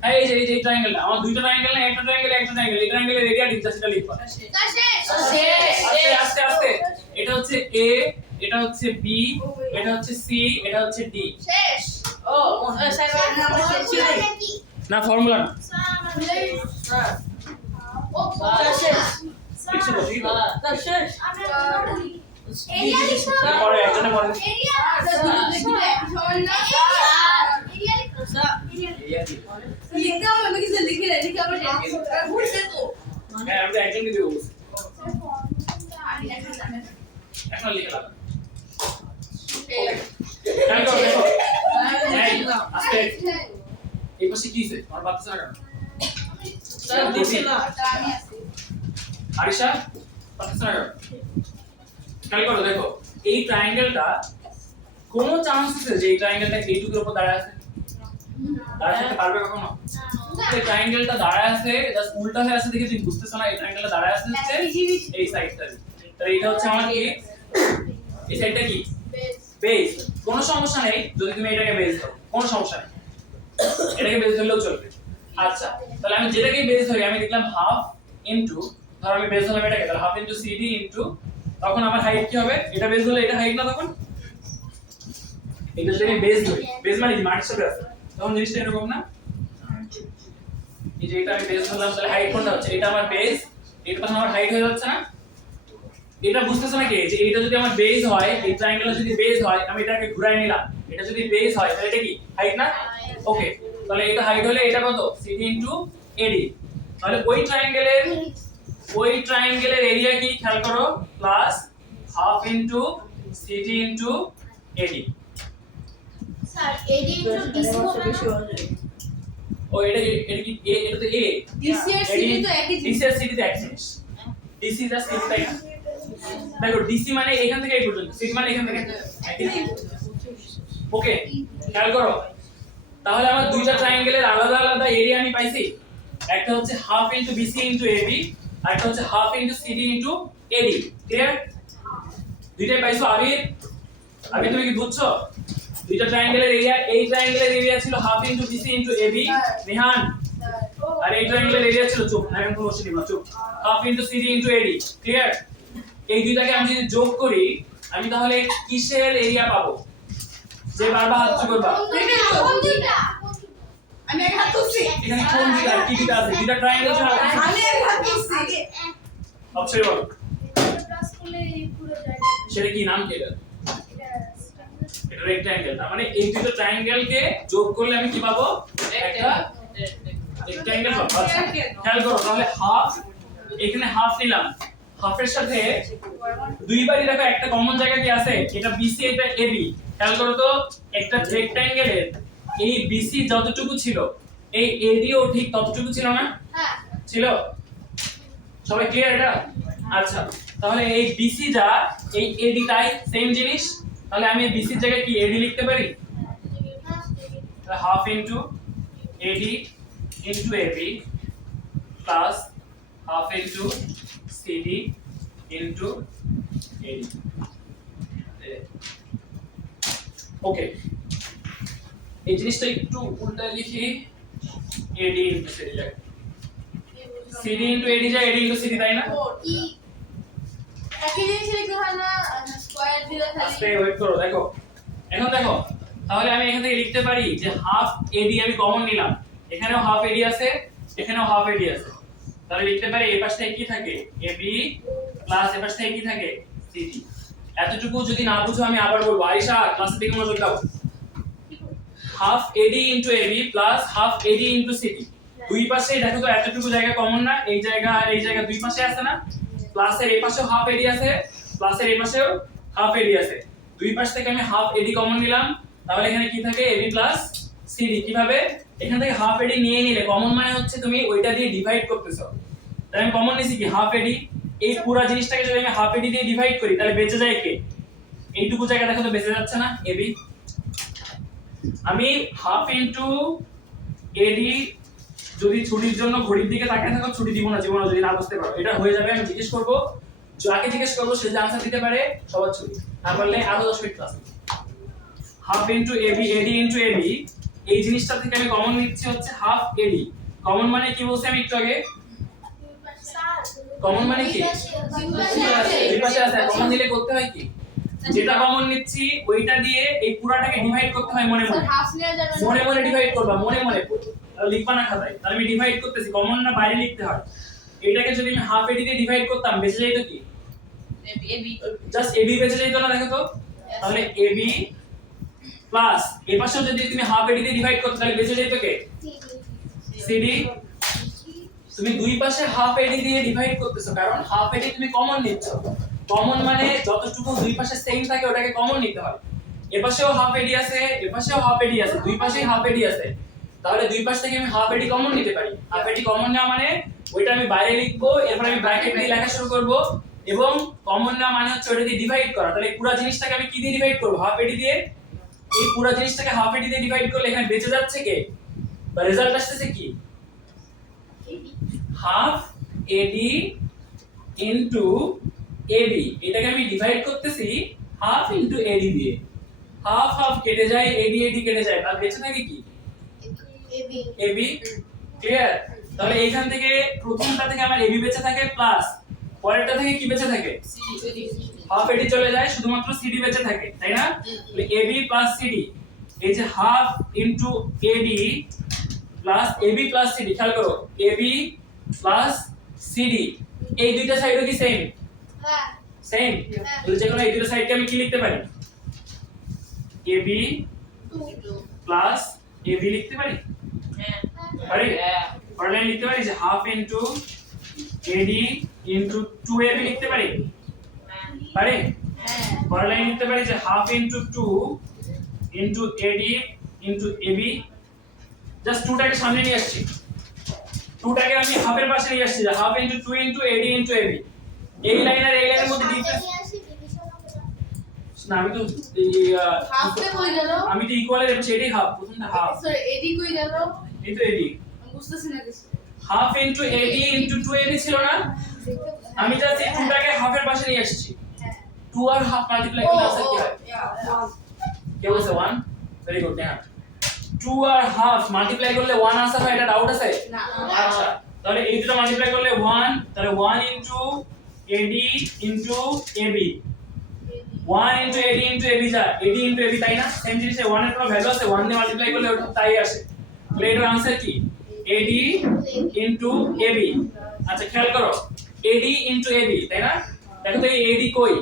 হ্যাঁ এই যে ট্রায়াঙ্গেলটা আমার দুইটা ট্রায়াঙ্গেল না একটা ট্রায়াঙ্গেল এই ট্রায়াঙ্গেলের এরিয়া লিখবা সেটা লিখবা আস্তে আস্তে এটা হচ্ছে এ এটা হচ্ছে বি এটা হচ্ছে সি এটা হচ্ছে ডি শেষ ও স্যার আমরা শেষ ছিল না ফর্মুলা না ও শেষ লিখছো তো ঠিক আছে স্যার শেষ এরিয়া লিখতে হবে পরে একজনে পরে এরিয়া এরিয়া লিখতে স্যার লিখতে হবে আমি কিছু লিখে রেখে লিখে আবার ভুলছে তো হ্যাঁ আমি একজনকে দিব এখন লিখে দাও দেখো দেখো এই আস্তে এই পাশে কি আছে আমার বাচ্চা না স্যার দিছিলাম আমি আছি আরিশা বাচ্চা না খেয়াল করো দেখো এই ট্রায়াঙ্গেলটা কোন চান্স আছে যে এই ট্রায়াঙ্গেলটা এইটুকুর উপর দাঁড়ায় আছে দাঁড়ায় থাকতে পারবে কখনো এই ট্রায়াঙ্গেলটা দাঁড়ায় আছে জাস্ট উল্টা হয়ে আছে দেখে তুমি বুঝতেছ না এই ট্রায়াঙ্গেলটা দাঁড়ায় আছে হচ্ছে এই সাইডটা তাহলে এটা হচ্ছে আমার কি এই সাইডটা কি বেস কোনো সমস্যা নেই যদি তুমি এটাকে বেস দাও কোনো সমস্যা নেই এটাকে বেস ধরলেও চলবে আচ্ছা তাহলে আমি যেটাকে বেস ধরি আমি দেখলাম হাফ ইনটু ধর আমি বেস ধরলাম এটাকে তাহলে হাফ ইনটু সিডি ইনটু তখন আমার হাইট কি হবে এটা বেস হলে এটা হাইট না তখন এটা যদি আমি বেস ধরি বেস মানে কি মাটির সাথে আছে তখন জিনিসটা এরকম না এই যে এটা আমি বেস ধরলাম তাহলে হাইট কোনটা হচ্ছে এটা আমার বেস এটা তখন আমার হাইট হয়ে যাচ্ছে না এটা বুঝতেছ নাকি যে এটা যদি আমার বেস হয় এই ট্রায়াঙ্গেল যদি বেস হয় আমি এটাকে ঘুরাই নিলাম এটা যদি বেস হয় তাহলে এটা কি হাইট না ওকে তাহলে এটা হাইট হলে এটা কত সিডি ইনটু এডি তাহলে ওই ট্রায়াঙ্গেলের এরিয়া কি খেয়াল করো plus half into CD into AD sir area into DC হবে না ও এটা কি এটা তো এ ডিসি আর সিডি তো একই জিনিস ডিসি আর সিডি তো এক জিনিস ডিসি আর সিডি তাই না দেখো ডিসি মানে এখান থেকে এই পর্যন্ত সিডি মানে এখান থেকে ওকে খেয়াল করো তাহলে আমার দুইটা ট্রায়াঙ্গেলের আলাদা আলাদা এরিয়া আমি পাইছি একটা হচ্ছে half into BC into AB আর একটা হচ্ছে half into CD into AD clear দুইটাই পাইছো আবির তুমি কি বুঝছো দুইটা ট্রায়াঙ্গেলের এরিয়া এই ট্রায়াঙ্গেলের এরিয়া ছিল half into BC into AB Nihan আর এই ট্রায়াঙ্গেলের এরিয়া ছিল চুপ না এখন বসে নিবা চুপ half into CD into AD clear এই দুইটাকে আমি যদি যোগ করি আমি তাহলে কিসের এরিয়া পাবো যে বারবার হাত যোগ করবা কোন দুইটা আমি এক হাত তুলছি এখানে কোন দুইটা কি দুইটা আছে দুইটা ট্রায়াঙ্গেল ছিল আমি এক হাত তুলছি অবশ্যই বলো প্লাস করলে এই পুরো জায়গা সেটা কি নাম কি এটা এটা রেক্ট্যাঙ্গেল তার মানে এই দুটো ট্রায়াঙ্গেলকে যোগ করলে আমি কি পাবো একটা রেক্ট্যাঙ্গেল পাবো আচ্ছা খেয়াল করো তাহলে হাফ এখানে হাফ নিলাম হাফের সাথে দুইবারই দেখো একটা কমন জায়গা কি আছে এটা বিসি এটা এবি খেয়াল করো তো একটা রেক্ট্যাঙ্গেলের এই বিসি যতটুকু ছিল এই এডিও ঠিক ততটুকু ছিল না হ্যাঁ ছিল সবাই ক্লিয়ার এটা আচ্ছা তাহলে এই বিসি যা এই এডি টাই সেম জিনিস তাহলে আমি বিসি এর জায়গায় কি এডি লিখতে পারি তাহলে half into AD into AB plus half into CD into AD okay এই জিনিসটা একটু উল্টা লিখি এডি ইনটু সিডি লাগে সিডি ইনটু এডি যায় এডি ইনটু সিডি তাই না ই একই জিনিস লিখতে হয় না স্কয়ার দিলে আস্তে খালি ওয়েট করো দেখো এখন দেখো তাহলে আমি এখান থেকে লিখতে পারি যে হাফ এডি আমি কমন নিলাম এখানেও হাফ এডি আছে এখানেও হাফ এডি আছে তাহলে লিখতে পারি এই পাশটায় কি থাকে এবি প্লাস এর পাশে কি থাকে সিডি। এতটুকু যদি না বুঝো আমি আবার বলবো, আয়েশা ক্লাসের দিকে মনোযোগ দাও। হাফ এডি ইনটু এবি প্লাস হাফ এডি ইনটু সিডি, দুই পাশে দেখো তো এতটুকু জায়গা কমন না, এই জায়গা আর এই জায়গা দুই পাশে আছে না, প্লাসের এই পাশেও হাফ এডি আছে, প্লাসের এই পাশেও হাফ এডি আছে, দুই পাশ থেকে আমি হাফ এডি কমন নিলাম, তাহলে এখানে কি থাকে এবি প্লাস সিডি। কিভাবে? এখান থেকে হাফ এডি নিয়ে নিলে কমন মানে হচ্ছে তুমি ওইটা দিয়ে ডিভাইড করতেছো, তাহলে আমি কমন নিছি কি হাফ এডি, এই পুরো জিনিসটাকে যদি আমি হাফ এডি দিয়ে ডিভাইড করি তাহলে বেঁচে যায় কে? এইটুকু জায়গা দেখো তো বেঁচে যাচ্ছে না এবি। আমি হাফ ইনটু এডি যদি ছুটির জন্য ঘড়ির দিকে তাকিয়ে থাকো, ছুটি দিব না জীবনে যদি না বুঝতে পারো, এটা হয়ে যাবে। আমি জিজ্ঞেস করব, যাকে জিজ্ঞেস করব সে যে আনসার দিতে পারে সবার ছুটি, না পারলে আরো 10 minute class. Half into AB, AD into AB, এই জিনিসটা থেকে আমি কমন নিচ্ছি হচ্ছে হাফ এডি। কমন মানে কি বলছি আমি একটু আগে? কমন মানে কি? দুই পাশে আছে, কমন দিলে করতে হয় কি? যেটা কমন নিচ্ছি ওইটা দিয়ে এই পুরাটাকে ডিভাইড করতে হয় মনে মনে। হাফ নেওয়া যাবে না। মনে মনে ডিভাইড করবা, মনে মনে লিখবা না খাতায়। তাহলে আমি ডিভাইড করতেছি, কমন না বাইরে লিখতে হয়। এটাকে যদি আমি হাফ এডি দিয়ে ডিভাইড করতাম বেঁচে যাইতো কি? এবি জাস্ট এবি বেঁচে যাইতো না, দেখো তো। তাহলে এবি প্লাস এই পাশেও যদি তুমি হাফ এডি দিয়ে ডিভাইড করতে তাহলে বেঁচে যাইতো কে? সিডি। তুমি দুই পাশে হাফ এডি দিয়ে ডিভাইড করতেছো কারণ হাফ এডি তুমি কমন নিচ্ছ। কমন মানে যতটুকু দুই পাশে সেম থাকে ওটাকে কমন নিতে হয়। এপাশেও হাফ এডি আছে, এপাশেও হাফ এডি আছে, দুই পাশেই হাফ এডি আছে, তাহলে দুই পাশ থেকে আমি হাফ এডি কমন নিতে পারি। হাফ এডি কমন নেওয়া মানে ওইটা আমি বাইরে লিখবো, এরপর আমি ব্র্যাকেট দিয়ে লেখা শুরু করব, এবং কমন নেওয়া মানে হচ্ছে ওটা দিয়ে ডিভাইড করা। তাহলে পুরো জিনিসটাকে আমি কি দিয়ে ডিভাইড করব? হাফ এডি দিয়ে। এই পুরো জিনিসটাকে হাফ এডি দিয়ে ডিভাইড করলে এখানে বেঁচে যাচ্ছে কে, বা রেজাল্ট আসছে কি? হাফ এডি ইনটু এবি। এটাকে আমি ডিভাইড করতেছি হাফ ইনটু এডি দিয়ে। হাফ হাফ কেটে যায়, এডি এডি কেটে যায়, আর বেঁচে থাকে কি? এবি। ক্লিয়ার? তাহলে এইখান থেকে প্রথমটা থেকে আমার এবি বেঁচে থাকে, প্লাস পরেরটা থেকে কি বেঁচে থাকে? হাফ এডি চলে যায়, শুধুমাত্র সিডি বেঁচে থাকে, তাই না? তাহলে এবি প্লাস সিডি, এই যে half into AD plus AB plus CD, খেয়াল করো এবি প্লাস সিডি, এই দুইটা সাইডও কি সেম? হ্যাঁ সেম। তাহলে যে কোনো এই দুটো সাইডকে আমি কি লিখতে পারি? এবি প্লাস এবি লিখতে পারি? পারি? পরের লাইন লিখতে পারি যে half into AD into 2ab লিখতে পারি? পারি? পরের লাইন লিখতে পারি যে half into 2 into AD into AB. Just 2টাকে সামনে নিয়ে আসছি, 2টাকে আমি হাফের পাশে নিয়ে আসছি, half into 2 into AD into AB. এই লাইন আর এই লাইনের মধ্যে ডিফারেন্স না, আমি তো হাফে কই গেল? আমি তো ইকুয়ালের এর এডি হাফ, প্রথমটা হাফ, সরি এডি কই গেল? এই তো এডি। আমি বুঝতেছি না কিছু। Half into AD into 2ab ছিল না? আমি জাস্ট এই 2টাকে হাফের পাশে নিয়ে আসছি। 2 আর হাফ মাল্টিপ্লাই করলে আছে কি হয়? কে বলছে 1? Very good. হ্যাঁ, 2 আর হাফ মাল্টিপ্লাই করলে 1 আসা হয়, এটা ডাউট আছে? না। আচ্ছা, তাহলে এই দুটো মাল্টিপ্লাই করলে 1, তাহলে 1 into AD into AB, 1 into AD into AB যা এডি ইনটু এবি, তাই না? সেম জিনিসে 1 এর কোনো ভ্যালু আছে? 1 দিয়ে মাল্টিপ্লাই করলে ওটা তাই আসে। তাহলে এটার आंसर কি? এডি ইনটু এবি। আচ্ছা, খেয়াল করো এডি ইনটু এবি, তাই না? দেখো তো এই এডি কই?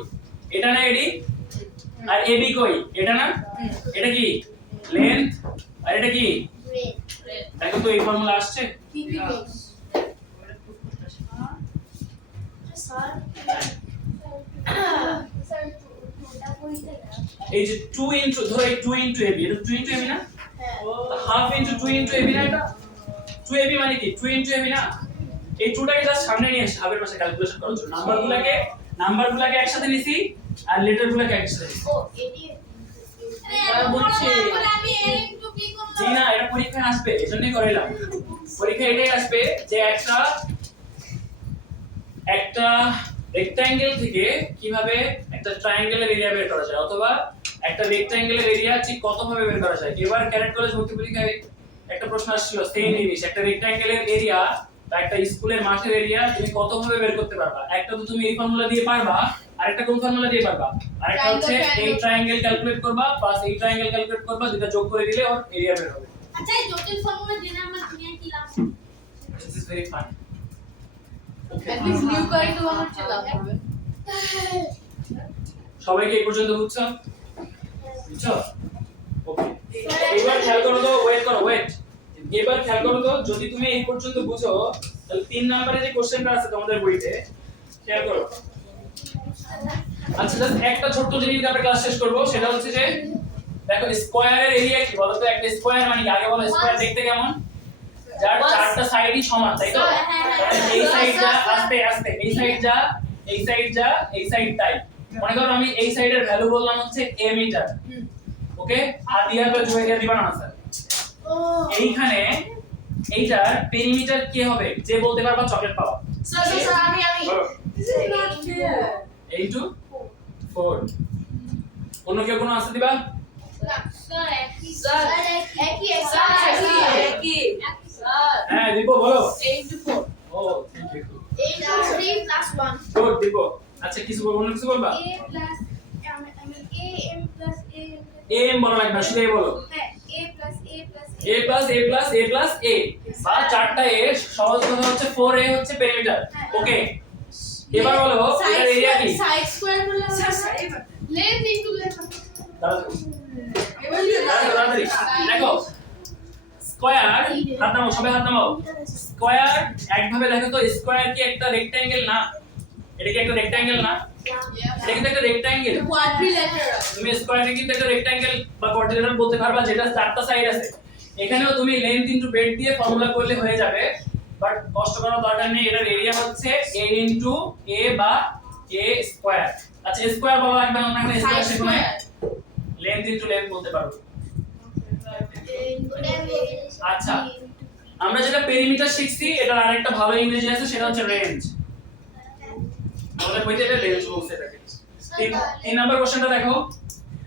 এটা না এডি? আর এবি কই? এটা না? এটা কি লেন্থ, আর এটা কি? দেখো তো এই ফর্মুলা আসছে? পিপি এই যে 2 ইনটু, ধরো এই 2 ইনটু এবি, এটা 2 ইনটু এবি না? হাফ ইনটু 2 ইনটু এবি না? এটা 2ab মানে কি 2 ইনটু এবি না? এই 2টাকে জাস্ট সামনে নিয়ে আসি হাফের পাশে ক্যালকুলেশন করার জন্য। নাম্বারগুলোকে একসাথে নিছি আর লেটারগুলোকে একসাথে নিছি। ও এডি বুঝছি। আমি এর একটু কি করব? জি না, এটা পরীক্ষায় আসবে, এজন্যই করাইলাম। পরীক্ষায় এটাই আসবে যে একটা রেক্ট্যাঙ্গেল থেকে কিভাবে একটা ট্রায়াঙ্গেলের এরিয়া বের করা যায়, অথবা একটা রেক্ট্যাঙ্গেলের এরিয়া ঠিক কত ভাবে বের করা যায়। এবার ক্যাডেট কলেজ ভর্তি পরীক্ষায় একটা প্রশ্ন আসছিল, সেম জিনিস, একটা রেক্ট্যাঙ্গেলের এরিয়া বা একটা স্কুলের মাঠের এরিয়া তুমি কত ভাবে বের করতে পারবা। একটা তো তুমি এই ফর্মুলা দিয়ে পারবা, আরেকটা কোন ফর্মুলা দিয়ে পারবা? আরেকটা হচ্ছে এই ট্রায়াঙ্গেল ক্যালকুলেট করবা প্লাস এই ট্রায়াঙ্গেল ক্যালকুলেট করবা, দুটো যোগ করে দিলে ওর এরিয়া বের হবে। আচ্ছা এই জটিল ফর্মুলা জেনে আমরা দুনিয়া কি লাভ? This is very fun. At least new current বানাতে লাভ হবে। সবাইকে এই পর্যন্ত বুঝছো? বুঝছো? ওকে, এবার খেয়াল করো তো, ওয়েট করো, ওয়েট। এবার খেয়াল করো তো, যদি তুমি এই পর্যন্ত বুঝো তাহলে 3 নম্বরে যে কোশ্চেনটা আছে তোমাদের বইতে, খেয়াল করো। আচ্ছা, জাস্ট একটা ছোট্ট জিনিস দিয়ে আমরা ক্লাস শেষ করব, সেটা হচ্ছে যে দেখো স্কয়ারের এরিয়া কি বলো তো? একটা স্কয়ার মানে কি? আগে বলো স্কয়ার দেখতে কেমন? যার চারটা সাইডই সমান, তাই তো? এই সাইড যা, আস্তে আস্তে, এই সাইড যা, এই সাইড যা, এই সাইড তাই। মনে করো আমি এই সাইডের ভ্যালু বললাম হচ্ছে a মিটার, ওকে? আর দিয়া তো জুড়ে দিয়ে দিবা না স্যার। এইখানে এইটার পেরিমিটার কি হবে? যে বলতে পারবা চকলেট পাওয়া। স্যার আমি বলো। This is not clear. 8 to 4। অন্য কেউ কোনো আনসার দিবা? স্যার একই স্যার একই স্যার একই কি স্যার হ্যাঁ দীপো বলো। 8 to 4 ও thank you, 8 plus 3 plus 1 good Dipo. আচ্ছা কিছু বলবো, অন্য কিছু বলবা? a plus a m plus a M বলা লাগবে না, শুধু এ বলো। হ্যাঁ a plus a plus a plus a plus a plus a বা চারটা a, সহজ কথা হচ্ছে 4a হচ্ছে পেরিমিটার, ওকে? এবার বলো এটার এরিয়া কি? Side square বলে length into length তাড়াতাড়ি দেখো, স্কয়ার, হাত নামাও, সবাই হাত নামাও। স্কয়ার একভাবে দেখো তো, স্কয়ার কি একটা রেক্ট্যাঙ্গেল না? এটা কি একটা রেক্ট্যাঙ্গেল না? এটা কিন্তু একটা রেক্ট্যাঙ্গেল। quadrilateral. তুমি স্কয়ারে কিন্তু একটা রেক্ট্যাঙ্গেল বা কোয়াড্রিলেটারাল বলতে পারবা, যেটা চারটা সাইড আছে। এখানেও তুমি লেন্থ ইনটু ব্রেডথ দিয়ে ফর্মুলা করলে হয়ে যাবে, বাট কষ্ট করার দরকার নেই। এটার এরিয়া হচ্ছে a ইনটু a বা a স্কয়ার। আচ্ছা স্কয়ার বলা লাগবে না, আমরা এখানে স্কয়ার শিখব না, লেন্থ ইনটু লেন্থ বলতে পারবো। আচ্ছা, আমরা যেটা পেরিমিটার শিখছি, এটার আরেকটা ভালো ইংরেজি আছে, সেটা হচ্ছে রেঞ্জ। আমাদের বইতে এটা রেঞ্জ বলছে এটাকে। 3 নাম্বার কোশ্চেনটা দেখো।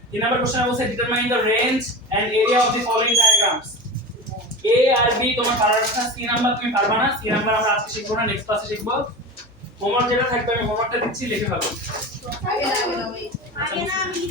3 নাম্বার কোশ্চেন বলছে determine the range and area of the following diagrams. A আর বি তোমার পারার কথা, 3 নাম্বার তুমি পারবা না। 3 নাম্বার আমরা আজকে শিখবো না, নেক্সট ক্লাসে শিখবো। হোমওয়ার্ক যেটা থাকবে আমি হোমওয়ার্কটা দিচ্ছি, লিখে ফেলো। আগে না আমি আগে না আমি